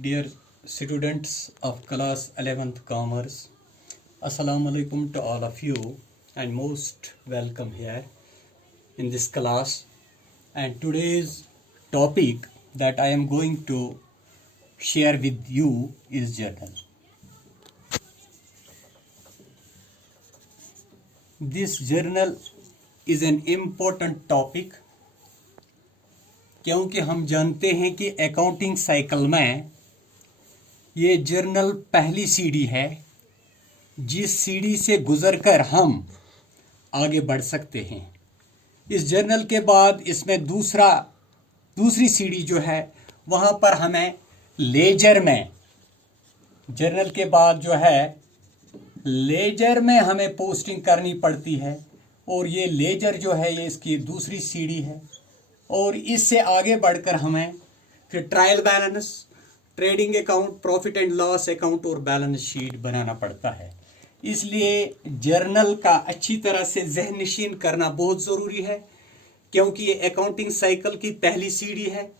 Dear students of class 11th Commerce, Assalamu alaikum to all of you and most welcome here in this class. And today's topic that I am going to share with you is journal. This journal is an important topic क्योंकि हम जानते हैं कि accounting cycle में ये journal पहली सीढ़ी है जिस सीढ़ी से गुजरकर हम आगे बढ़ सकते हैं। इस जर्नल के बाद इसमें दूसरी सीढ़ी जो है वहाँ पर हमें लेजर में, जर्नल के बाद जो है लेजर में हमें पोस्टिंग करनी पड़ती है और ये लेजर जो है ये इसकी दूसरी सीढ़ी है। और इससे आगे बढ़कर हमें फिर trial balance, trading account, profit and loss account और बैलेंस शीट बनाना पड़ता है। इसलिए जर्नल का अच्छी तरह से ज़हन नशीन करना बहुत ज़रूरी है क्योंकि ये अकाउंटिंग साइकिल की पहली सीढ़ी है।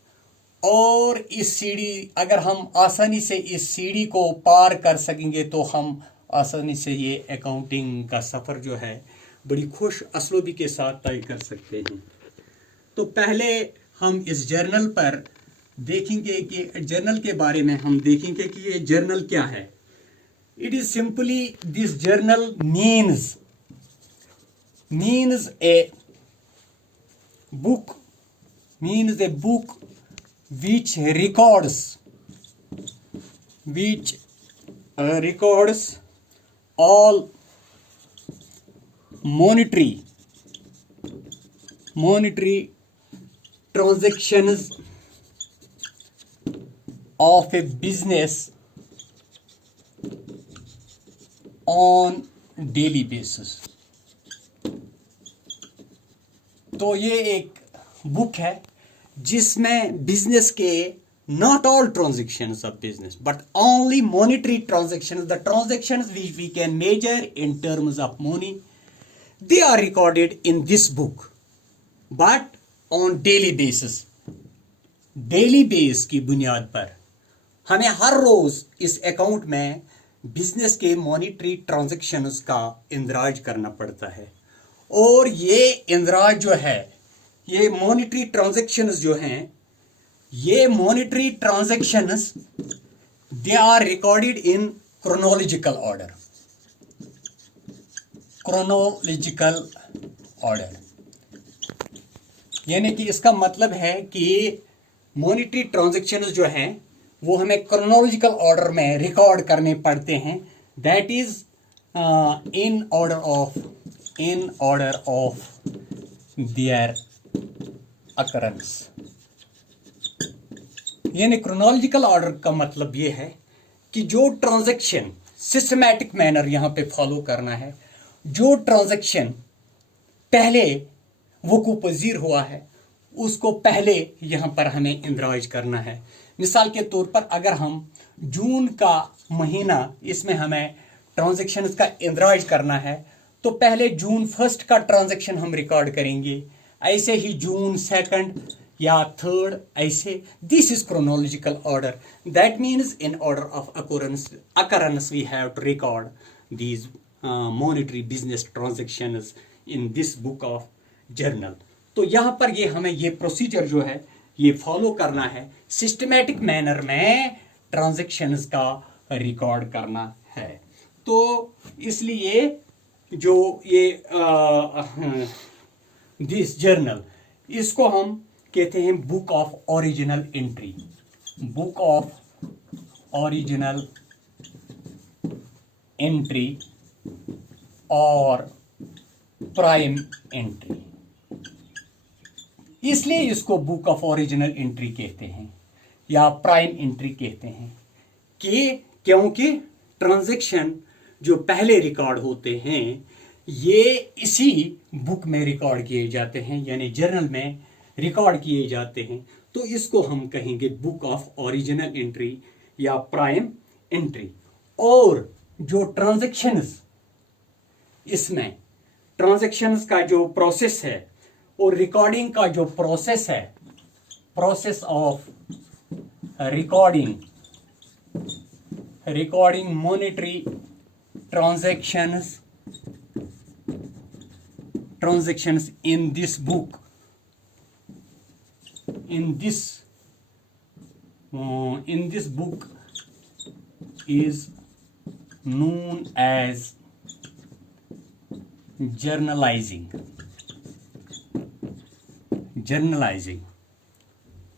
और इस सीढ़ी अगर हम आसानी से इस सीढ़ी को पार कर सकेंगे तो हम आसानी से ये अकाउंटिंग का सफ़र जो है बड़ी खुश असलूबी के साथ तय कर सकते हैं। तो पहले हम इस जर्नल पर देखेंगे कि जर्नल के बारे में हम देखेंगे कि ये जर्नल क्या है। It is simply this journal means a book which records all monetary transactions of a business on daily basis। तो ये एक बुक है जिसमें बिजनेस के not all transactions of business but only monetary transactions, the transactions which we can measure in terms of money, they are recorded in this book but on daily basis। Daily base की बुनियाद पर हमें हर रोज इस account में business के monetary transactions का इंदराज करना पड़ता है। और ये इंदराज जो है, ये मॉनिटरी ट्रांजैक्शंस जो हैं, ये monetary transactions they are recorded in chronological order. यानी कि इसका मतलब है कि मॉनिटरी ट्रांजैक्शंस जो हैं वो हमें क्रोनोलॉजिकल ऑर्डर में रिकॉर्ड करने पड़ते हैं। That is in order of there occurrence. यानी क्रोनोलॉजिकल ऑर्डर का मतलब ये है कि जो ट्रांजैक्शन सिस्टमैटिक मैनर यहाँ पे फॉलो करना है, जो ट्रांजैक्शन पहले वकूफ़ पज़ीर हुआ है उसको पहले यहाँ पर हमें इंदराज करना है। मिसाल के तौर पर अगर हम जून का महीना, इसमें हमें ट्रांजैक्शंस का इंदराज करना है तो पहले जून 1 का ट्रांजैक्शन हम रिकॉर्ड करेंगे, ऐसे ही जून 2 या 3, ऐसे। This is chronological order. That means in order of occurrence we have to record these monetary business transactions in this book of journal. तो यहाँ पर ये हमें ये प्रोसीजर जो है ये फॉलो करना है, सिस्टमैटिक मैनर में ट्रांजैक्शंस का रिकॉर्ड करना है। तो इसलिए जो ये दिस जर्नल, इसको हम कहते हैं book of original entry, book of original entry और प्राइम एंट्री। इसलिए इसको बुक ऑफ ओरिजिनल एंट्री कहते हैं या प्राइम एंट्री कहते हैं कि क्योंकि ट्रांजैक्शन जो पहले रिकॉर्ड होते हैं ये इसी बुक में रिकॉर्ड किए जाते हैं, यानी जर्नल में रिकॉर्ड किए जाते हैं। तो इसको हम कहेंगे बुक ऑफ ओरिजिनल एंट्री या प्राइम एंट्री। और जो ट्रांजैक्शंस, इसमें ट्रांजैक्शंस का जो प्रोसेस है और रिकॉर्डिंग का जो प्रोसेस है, process of recording recording monetary transactions in this book, in this book is known as journalizing.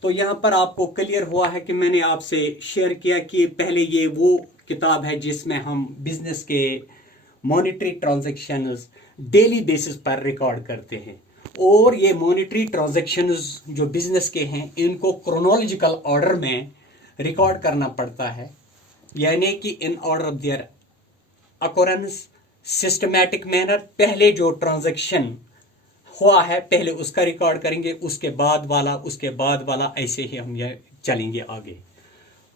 तो यहाँ पर आपको क्लियर हुआ है कि मैंने आपसे शेयर किया कि पहले ये वो किताब है जिसमें हम बिजनेस के मॉनेटरी ट्रांजैक्शंस डेली बेसिस पर रिकॉर्ड करते हैं, और ये मॉनेटरी ट्रांजैक्शंस जो बिजनेस के हैं इनको क्रोनोलॉजिकल ऑर्डर में रिकॉर्ड करना पड़ता है, यानी कि in order of their occurrence, systematic manner. पहले जो ट्रांजैक्शन हुआ है पहले उसका रिकॉर्ड करेंगे, उसके बाद वाला, ऐसे ही हम ये चलेंगे आगे।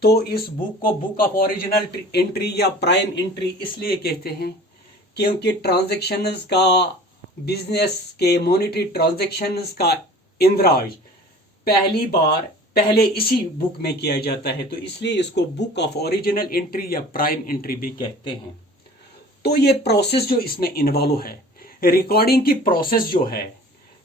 तो इस बुक को बुक ऑफ ओरिजिनल एंट्री या प्राइम एंट्री इसलिए कहते हैं क्योंकि ट्रांजैक्शंस का, बिजनेस के मॉनेटरी ट्रांजैक्शंस का इंद्राज पहले इसी बुक में किया जाता है, तो इसलिए इसको बुक ऑफ ओरिजिनल एंट्री या प्राइम एंट्री भी कहते हैं। तो ये प्रोसेस जो इसमें इन्वॉल्व है, रिकॉर्डिंग की प्रोसेस जो है,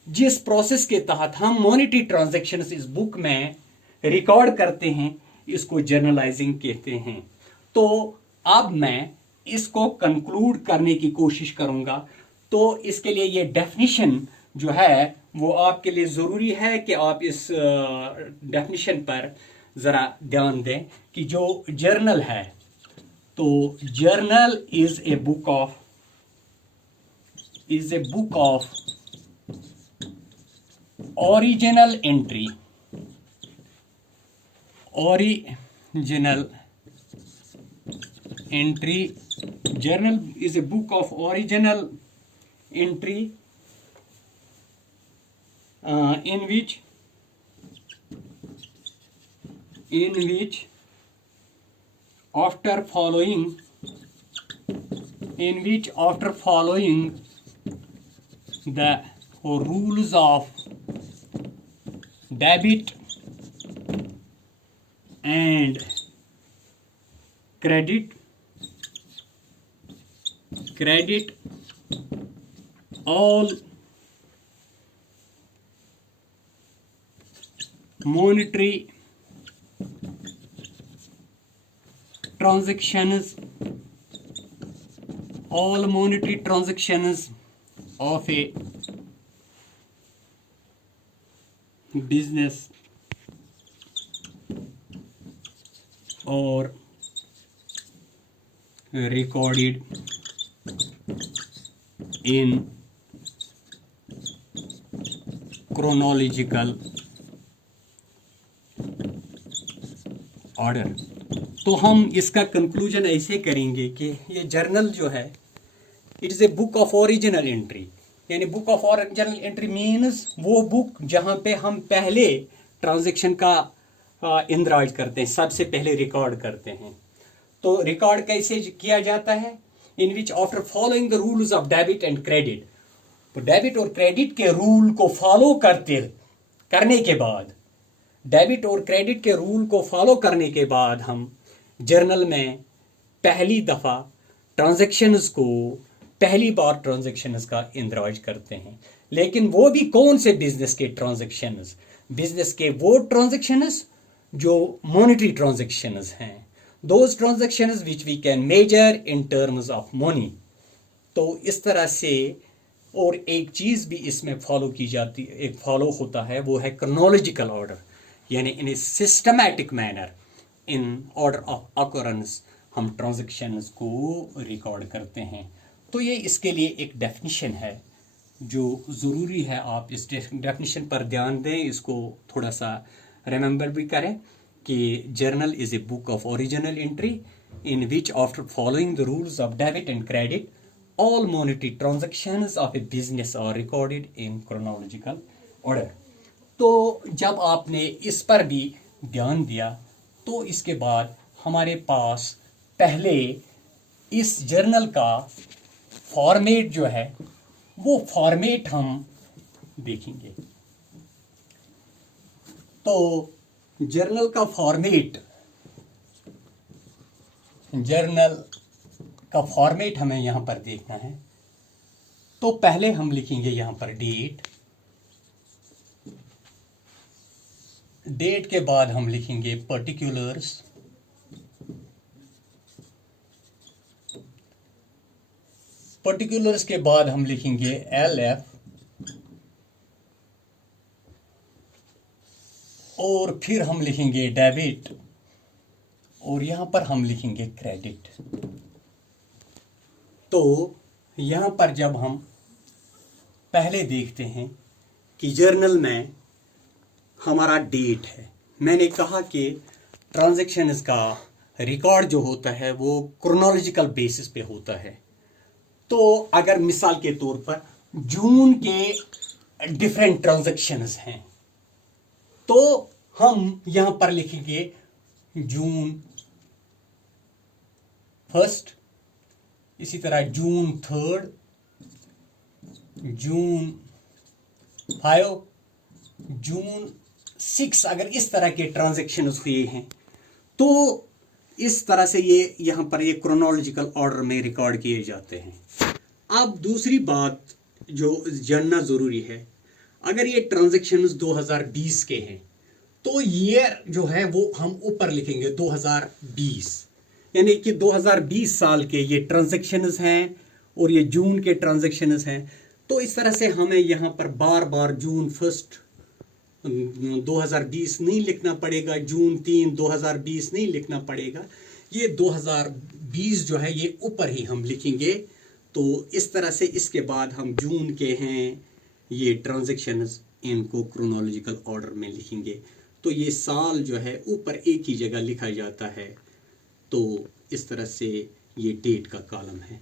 जिस प्रोसेस के तहत हम मॉनेटरी ट्रांजैक्शंस इस बुक में रिकॉर्ड करते हैं, इसको जर्नलाइजिंग कहते हैं। तो अब मैं इसको कंक्लूड करने की कोशिश करूंगा। तो इसके लिए ये डेफिनेशन जो है वो आपके लिए जरूरी है कि आप इस डेफिनेशन पर जरा ध्यान दें कि जो जर्नल है, तो journal is a book of original entry. Journal is a book of original entry in which after following the rules of debit and credit, all monetary transactions of a business or recorded in chronological order। तो हम इसका conclusion ऐसे करेंगे कि ये journal जो है, it is a book of original entry, यानी book of original entry means वो बुक जहाँ पे हम पहले ट्रांजैक्शन का इंद्राज करते हैं, सबसे पहले रिकॉर्ड करते हैं। तो रिकॉर्ड कैसे किया जाता है? In which after following the rules of debit and credit, तो डेबिट और क्रेडिट के रूल को फॉलो करने के बाद, डेबिट और क्रेडिट के रूल को फॉलो करने के बाद हम जर्नल में पहली बार ट्रांजैक्शंस का इंद्राज करते हैं। लेकिन वो भी कौन से बिजनेस के ट्रांजैक्शंस? बिजनेस के वो ट्रांजैक्शंस जो मॉनेटरी ट्रांजैक्शंस हैं, those transactions which we can measure in terms of money. तो इस तरह से, और एक चीज भी इसमें फॉलो की जाती है, एक फॉलो होता है, वो है क्रोनोलॉजिकल ऑर्डर, यानी in a systematic manner, in order of occurrence हम ट्रांजैक्शंस को रिकॉर्ड करते हैं। तो ये इसके लिए एक डेफिनेशन है जो ज़रूरी है, आप इस डेफिनेशन पर ध्यान दें, इसको थोड़ा सा रिमेंबर भी करें कि journal is a book of original entry in which after following the rules of debit and credit all monetary transactions of a business are recorded in chronological order. तो जब आपने इस पर भी ध्यान दिया, तो इसके बाद हमारे पास पहले इस जर्नल का फॉर्मेट जो है, वो फॉर्मेट हम देखेंगे। तो जर्नल का फॉर्मेट जर्नल का फॉर्मेट हमें यहां पर देखना है। तो पहले हम लिखेंगे यहां पर डेट, डेट के बाद हम लिखेंगे पर्टिकुलर्स, पर्टिकुलर्स के बाद हम लिखेंगे LF, और फिर हम लिखेंगे डेबिट, और यहां पर हम लिखेंगे क्रेडिट। तो यहां पर जब हम पहले देखते हैं कि जर्नल में हमारा डेट है, मैंने कहा कि ट्रांजैक्शंस का रिकॉर्ड जो होता है वो क्रोनोलॉजिकल बेसिस पे होता है। तो अगर मिसाल के तौर पर जून के डिफरेंट ट्रांजैक्शंस हैं, तो हम यहां पर लिखेंगे जून 1, इसी तरह जून 3, जून 5, जून 6। अगर इस तरह के ट्रांजैक्शंस हुए हैं तो इस तरह से ये यहां पर ये क्रोनोलॉजिकल ऑर्डर में रिकॉर्ड किए जाते हैं। अब दूसरी बात जो जानना जरूरी है, अगर ये ट्रांजैक्शंस 2020 के हैं तो ईयर जो है वो हम ऊपर लिखेंगे 2020, यानी कि 2020 साल के ये ट्रांजैक्शंस हैं और ये जून के ट्रांजैक्शंस हैं। तो इस तरह से हमें यहाँ पर बार बार जून 1 2020 नहीं लिखना पड़ेगा, जून 3 2020 नहीं लिखना पड़ेगा, ये 2020 जो है ये ऊपर ही हम लिखेंगे। तो इस तरह से इसके बाद हम जून के हैं ये ट्रांजैक्शंस, इनको क्रोनोलॉजिकल ऑर्डर में लिखेंगे। तो ये साल जो है ऊपर एक ही जगह लिखा जाता है। तो इस तरह से ये डेट का कॉलम है।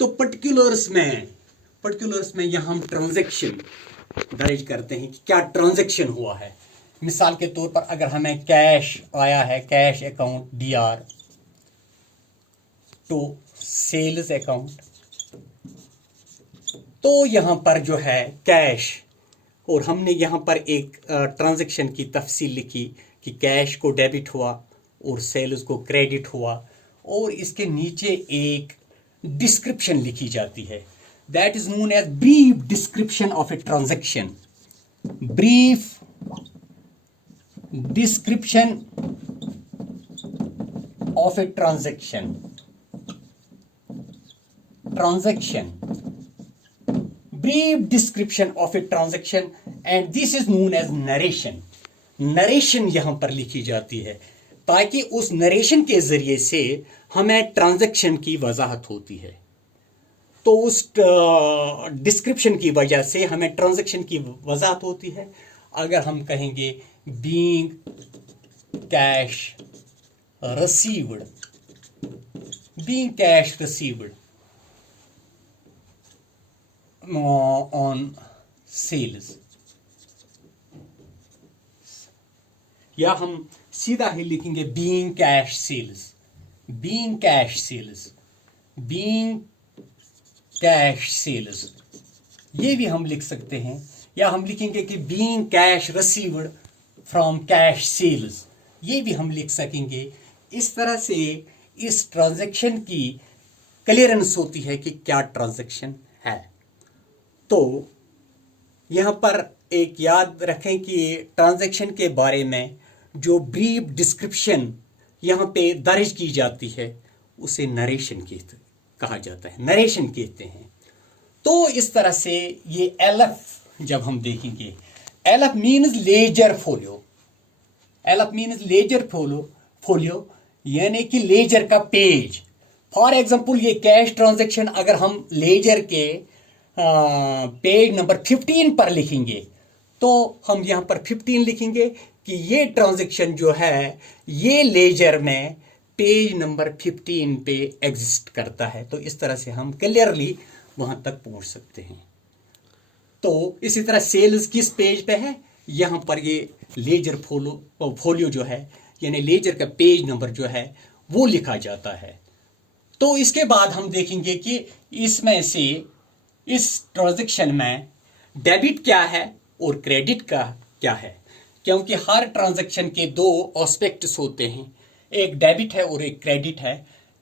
तो पर्टिकुलर्स में यहाँ हम ट्रांजैक्शन दर्ज करते हैं कि क्या ट्रांजैक्शन हुआ है। मिसाल के तौर पर अगर हमें कैश आया है, cash account DR to sales account, तो यहां पर जो है कैश, और हमने यहां पर एक ट्रांजैक्शन की तफसील लिखी कि कैश को डेबिट हुआ और सेल्स को क्रेडिट हुआ, और इसके नीचे एक डिस्क्रिप्शन लिखी जाती है, that is known as brief description of a transaction. Brief description of a transaction, brief description of a transaction, and this is known as narration। Narration यहां पर लिखी जाती है ताकि उस नरेशन के जरिए से हमें ट्रांजैक्शन की वजाहत होती है। तो उस डिस्क्रिप्शन की वजह से हमें ट्रांजैक्शन की वजाहत होती है। अगर हम कहेंगे being cash received, being cash received on sales, या हम सीधा ही लिखेंगे being cash sales, being cash sales, being cash sales, ये भी हम लिख सकते हैं। या हम लिखेंगे कि being cash received from cash sales, ये भी हम लिख सकेंगे। इस तरह से इस ट्रांजैक्शन की क्लियरेंस होती है कि क्या ट्रांजैक्शन है। तो यहाँ पर एक याद रखें कि ट्रांजैक्शन के बारे में जो ब्रीफ डिस्क्रिप्शन यहाँ पे दर्ज की जाती है उसे नरेशन कहा जाता है, नरेशन कहते हैं। तो इस तरह से ये LF जब हम देखेंगे, LF means ledger folio, LF means ledger folio यानी कि लेजर का पेज। फॉर एग्जांपल ये कैश ट्रांजैक्शन अगर हम लेजर के पेज नंबर 15 पर लिखेंगे तो हम यहां पर 15 लिखेंगे कि ये ट्रांजैक्शन जो है ये लेजर में पेज नंबर 15 पे एग्जिस्ट करता है। तो इस तरह से हम क्लियरली वहां तक पहुंच सकते हैं। तो इसी तरह सेल्स किस पेज पे है, यहां पर ये लेजर फोलियो जो है यानी लेजर का पेज नंबर जो है वो लिखा जाता है। तो इसके बाद हम देखेंगे कि इसमें से इस ट्रांजैक्शन में डेबिट क्या है और क्रेडिट का क्या है, क्योंकि हर ट्रांजैक्शन के दो एस्पेक्ट्स होते हैं, एक डेबिट है और एक क्रेडिट है।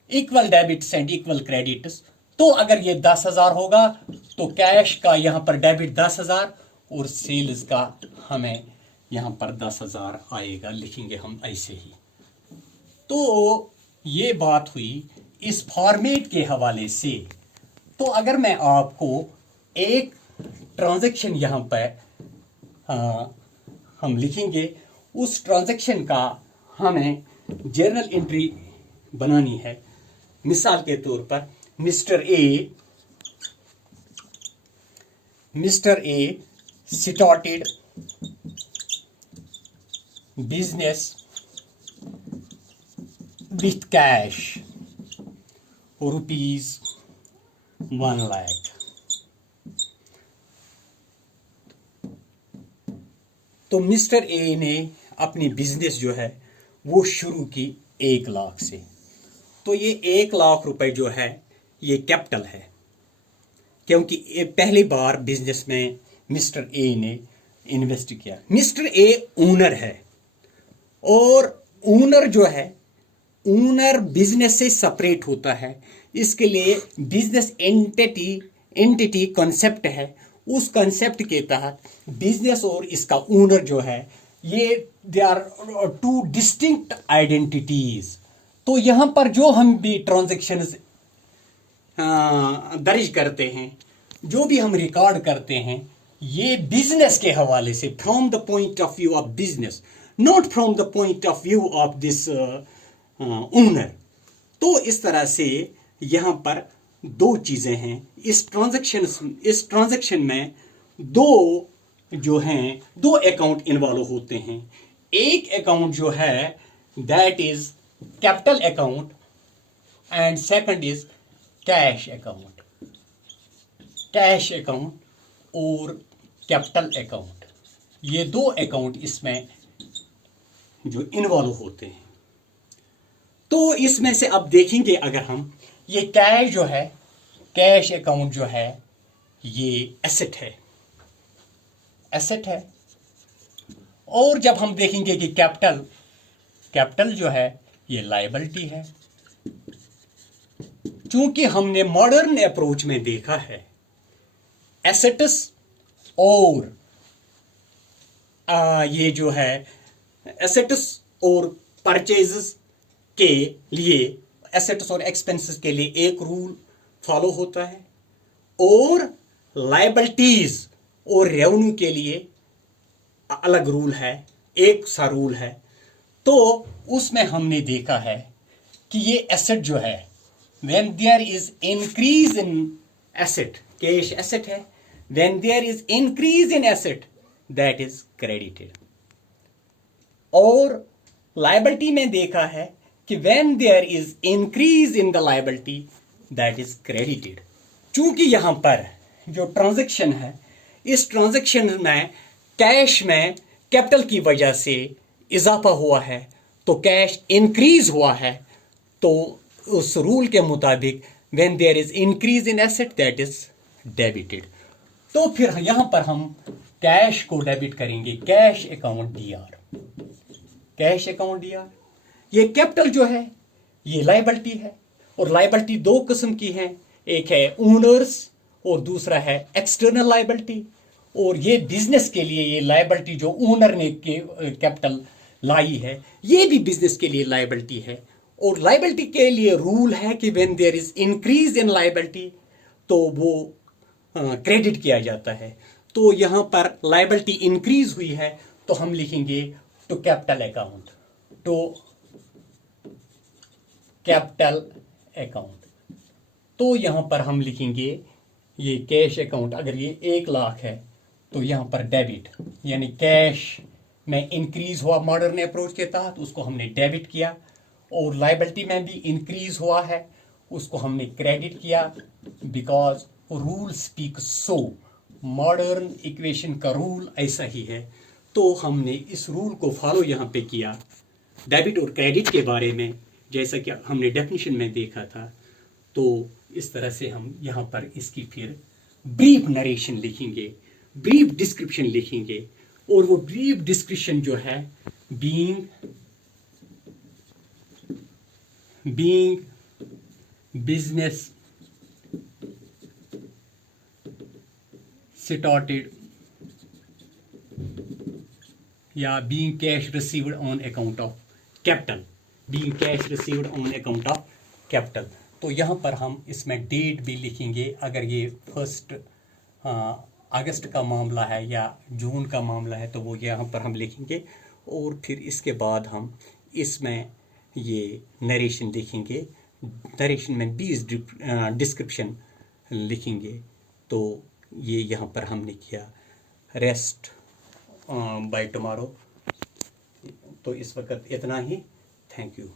Equal debits and equal credits. तो अगर ये 10,000 होगा तो कैश का यहां पर डेबिट 10,000 और सेल्स का हमें यहां पर 10,000 आएगा, लिखेंगे हम ऐसे ही। तो ये बात हुई इस फॉर्मेट के हवाले से। तो अगर मैं आपको एक ट्रांजैक्शन यहां पर हम लिखेंगे, उस ट्रांजैक्शन का हमें जर्नल एंट्री बनानी है। मिसाल के तौर पर mister A started business with cash ₹1,00,000। तो मिस्टर ए ने अपनी बिजनेस जो है वो शुरू की 1,00,000 से। तो ये 1,00,000 रुपए जो है ये कैपिटल है, क्योंकि ये पहली बार बिजनेस में मिस्टर ए ने इन्वेस्ट किया। मिस्टर ए ओनर है, और ओनर जो है, ओनर बिजनेस से सेपरेट होता है। इसके लिए बिजनेस एंटिटी कॉन्सेप्ट है। उस कॉन्सेप्ट के तहत बिजनेस और इसका ओनर जो है ये they are two distinct identities. तो यहां पर जो हम भी ट्रांजैक्शंस दर्ज करते हैं, जो भी हम रिकॉर्ड करते हैं, ये बिजनेस के हवाले से, from the point of view of business, not from the point of view of this owner. तो इस तरह से यहां पर दो चीजें हैं। इस ट्रांजैक्शन में दो अकाउंट इन्वॉल्व होते हैं। एक अकाउंट जो है that is capital account and second is cash account. Cash account और कैपिटल अकाउंट, ये दो अकाउंट इसमें जो इन्वॉल्व होते हैं। तो इसमें से अब देखेंगे, अगर हम ये कैश जो है, कैश अकाउंट जो है ये एसेट है। और जब हम देखेंगे कि कैपिटल जो है ये लायबिलिटी है। चूंकि हमने मॉडर्न अप्रोच में देखा है एसेट्स और ये जो है एसेट्स और परचेजेस के लिए, एसेट्स और एक्सपेंसेस के लिए एक रूल फॉलो होता है, और लायबिलिटीज और रेवेन्यू के लिए अलग रूल है, एक सा रूल है। तो उसमें हमने देखा है कि ये एसेट जो है, when there is increase in asset, cash asset है, when there is increase in asset that is credited. और लायबिलिटी में देखा है कि when there is increase in the liability that is credited. चूंकि यहां पर जो ट्रांजैक्शन है, इस ट्रांजैक्शन में कैश में कैपिटल की वजह से इजाफा हुआ है, तो कैश इंक्रीज हुआ है, तो उस रूल के मुताबिक when there is increase in asset that is debited. तो फिर यहां पर हम कैश को डेबिट करेंगे, cash account DR. Cash account DR, ये कैपिटल जो है ये लायबिलिटी है, और लायबिलिटी दो किस्म की है, एक है ओनर्स और दूसरा है एक्सटर्नल लायबिलिटी। और ये बिजनेस के लिए ये लायबिलिटी जो ओनर ने कैपिटल लाई है, ये भी बिजनेस के लिए लायबिलिटी है। और लायबिलिटी के लिए रूल है कि when there is increase in liability तो वो क्रेडिट किया जाता है। तो यहां पर लायबिलिटी इंक्रीज हुई है, तो हम लिखेंगे to capital account, to capital account. तो यहां पर हम लिखेंगे ये कैश अकाउंट, अगर ये 1,00,000 है तो यहां पर डेबिट, यानी कैश में इंक्रीज हुआ मॉडर्न अप्रोच के तहत, उसको हमने डेबिट किया। और लायबिलिटी में भी इंक्रीज हुआ है, उसको हमने क्रेडिट किया, because rule speak so, modern equation का रूल ऐसा ही है। तो हमने इस रूल को फॉलो यहां पे किया डेबिट और क्रेडिट के बारे में, जैसा कि हमने डेफिनेशन में देखा था। तो इस तरह से हम यहाँ पर इसकी फिर ब्रीफ नरेशन लिखेंगे, ब्रीफ डिस्क्रिप्शन लिखेंगे। और वो ब्रीफ डिस्क्रिप्शन जो है बीइंग business started या being cash received on account of capital, being cash received on account of capital। तो यहाँ पर हम इसमें डेट भी लिखेंगे। अगर ये 1 अगस्त का मामला है या जून का मामला है तो वो यहाँ पर हम लिखेंगे, और फिर इसके बाद हम इसमें ये नरेशन लिखेंगे। नरेशन में भी डिस्क्रिप्शन लिखेंगे। तो ये यहाँ पर हमने किया रेस्ट बाय टुमारो। तो इस वक्त इतना ही। Thank you.